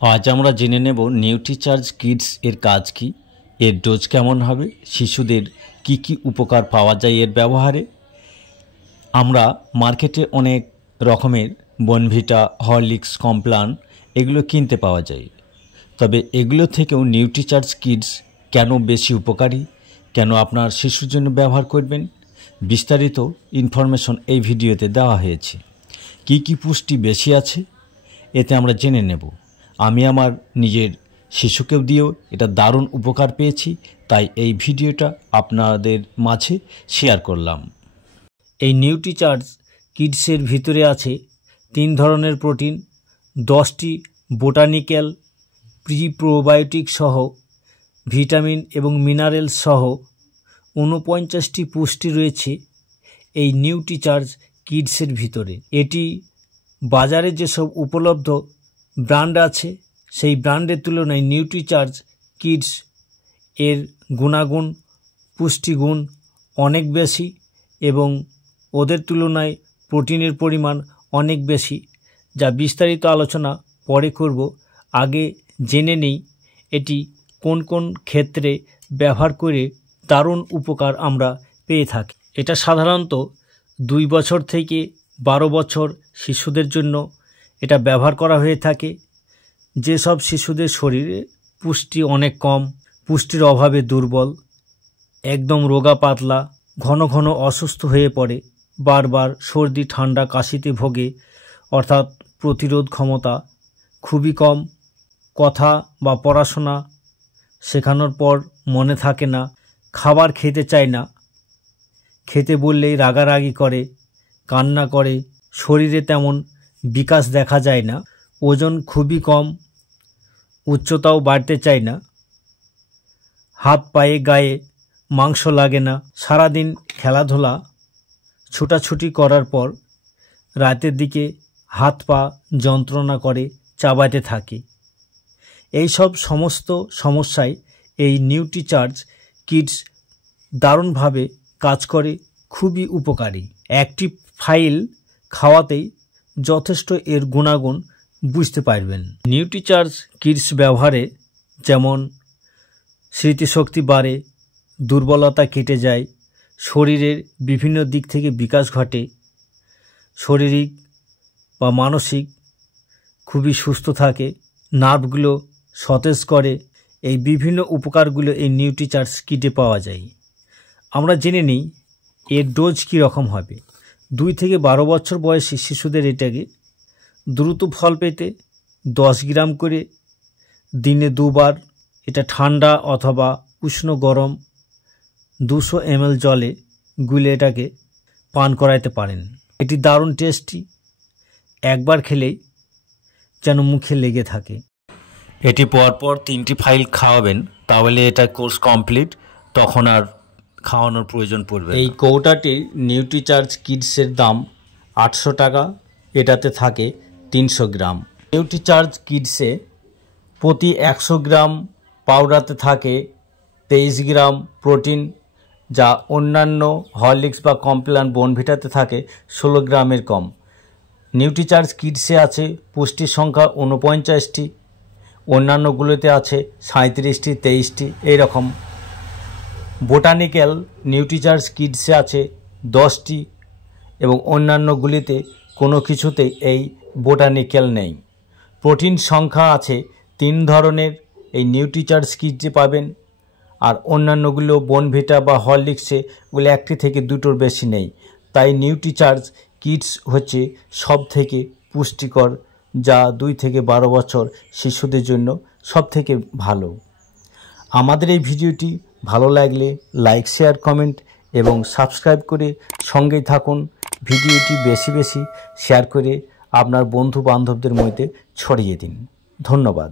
আজ আমরা জেনে নেব নিউট্রিচার্জ কিডস এর কাজ কি, এর ডোজ কেমন হবে, শিশুদের কি কি উপকার পাওয়া যায় এর ব্যবহারে। আমরা মার্কেটে অনেক রকমের বনভিটা, হরলিক্স, কমপ্লান এগুলো কিনতে পাওয়া যায়। তবে এগুলো থেকেও নিউট্রিচার্জ কিডস কেন বেশি উপকারী, কেন আপনার শিশুর জন্য ব্যবহার করবেন, বিস্তারিত ইনফরমেশন এই ভিডিওতে দেওয়া হয়েছে। কি কি পুষ্টি বেশি আছে এতে আমরা জেনে নেব। আমি আমার নিজের শিশুকেও দিয়েও এটা দারুণ উপকার পেয়েছি, তাই এই ভিডিওটা আপনাদের মাঝে শেয়ার করলাম। এই নিউট্রিচার্জ কিডসের ভিতরে আছে 3 ধরনের প্রোটিন, 10টি বোটানিক্যাল প্রিপ্রোবায়োটিক সহ ভিটামিন এবং মিনারেলস সহ 49টি পুষ্টি রয়েছে এই নিউট্রিচার্জ কিডসের ভিতরে। এটি বাজারে যেসব উপলব্ধ ব্র্যান্ড আছে সেই ব্র্যান্ডের তুলনায় নিউট্রিচার্জ কিডস এর গুণাগুণ, পুষ্টিগুণ অনেক বেশি এবং ওদের তুলনায় প্রোটিনের পরিমাণ অনেক বেশি, যা বিস্তারিত আলোচনা পরে করব। আগে জেনে নেই এটি কোন কোন ক্ষেত্রে ব্যবহার করে দারুণ উপকার আমরা পেয়ে থাকি। এটা সাধারণত 2 বছর থেকে 12 বছর শিশুদের জন্য এটা ব্যবহার করা হয়ে থাকে। যেসব শিশুদের শরীরে পুষ্টি অনেক কম, পুষ্টির অভাবে দুর্বল, একদম রোগা পাতলা, ঘন ঘন অসুস্থ হয়ে পড়ে, বারবার সর্দি ঠান্ডা কাশিতে ভোগে, অর্থাৎ প্রতিরোধ ক্ষমতা খুবই কম, কথা বা পড়াশোনা শেখানোর পর মনে থাকে না, খাবার খেতে চায় না, খেতে বললেই রাগারাগি করে, কান্না করে, শরীরে তেমন বিকাশ দেখা যায় না, ওজন খুবই কম, উচ্চতাও বাড়তে চায় না, হাত পায়ে গায়ে মাংস লাগে না, সারাদিন খেলাধুলা ছুটাছুটি করার পর রাতের দিকে হাত পা যন্ত্রণা করে, চাবাতে থাকে। এই সব সমস্ত সমস্যায় এই নিউট্রিচার্জ কিডস দারুণভাবে কাজ করে, খুবই উপকারী। একটি ফাইল খাওয়াতেই যথেষ্ট এর গুণাগুণ বুঝতে পারবেন। নিউট্রিচার্জ কিডস ব্যবহারে যেমন স্মৃতিশক্তি বাড়ে, দুর্বলতা কেটে যায়, শরীরের বিভিন্ন দিক থেকে বিকাশ ঘটে, শারীরিক বা মানসিক খুবই সুস্থ থাকে, নার্ভগুলো সতেজ করে, এই বিভিন্ন উপকারগুলো এই নিউট্রিচার্জ কিডে পাওয়া যায়। আমরা জেনে নিই এর ডোজ কী রকম হবে। 2 থেকে 12 বছর বয়সী শিশুদের এটাকে দ্রুত ফল পেতে 10 গ্রাম করে দিনে 2 বার, এটা ঠান্ডা অথবা উষ্ণ গরম 200 ml জলে গুলে এটাকে পান করাইতে পারেন। এটি দারুণ টেস্টি, একবার খেলেই যেন মুখে লেগে থাকে। এটি পরপর 3টি ফাইল খাওয়াবেন, তাহলে এটা কোর্স কমপ্লিট, তখন আর খাওয়ানোর প্রয়োজন পড়বে। এই কৌটাটি নিউট্রিচার্জ কিডসের দাম 800 টাকা, এটাতে থাকে 300 গ্রাম। নিউট্রিচার্জ কিডসে প্রতি 100 গ্রাম পাউডারতে থাকে 23 গ্রাম প্রোটিন, যা অন্যান্য হরলিক্স বা কমপ্লান, বনভিটাতে থাকে 16 গ্রামের কম। নিউট্রিচার্জ কিডসে আছে পুষ্টির সংখ্যা 49টি, অন্যান্যগুলোতে আছে 37টি, 23টি এইরকম। বোটানিক্যাল নিউট্রিচার্জ কিডসে আছে 10টি এবং অন্যান্যগুলিতে কোনো কিছুতেই এই বোটানিক্যাল নেই। প্রোটিন সংখ্যা আছে 3 ধরনের এই নিউট্রিচার্জ কিডসে পাবেন, আর অন্যান্যগুলো বনভিটা বা হরলিক্সে ওগুলো 1টি থেকে 2টোর বেশি নেই। তাই নিউট্রিচার্জ কিডস হচ্ছে সব থেকে পুষ্টিকর, যা 2 থেকে 12 বছর শিশুদের জন্য সব থেকে ভালো। আমাদের এই ভিডিওটি ভালো লাগলে লাইক, শেয়ার, কমেন্ট এবং সাবস্ক্রাইব করে সঙ্গেই থাকুন। ভিডিওটি বেশি বেশি শেয়ার করে আপনার বন্ধু বান্ধবদের মধ্যে ছড়িয়ে দিন। ধন্যবাদ।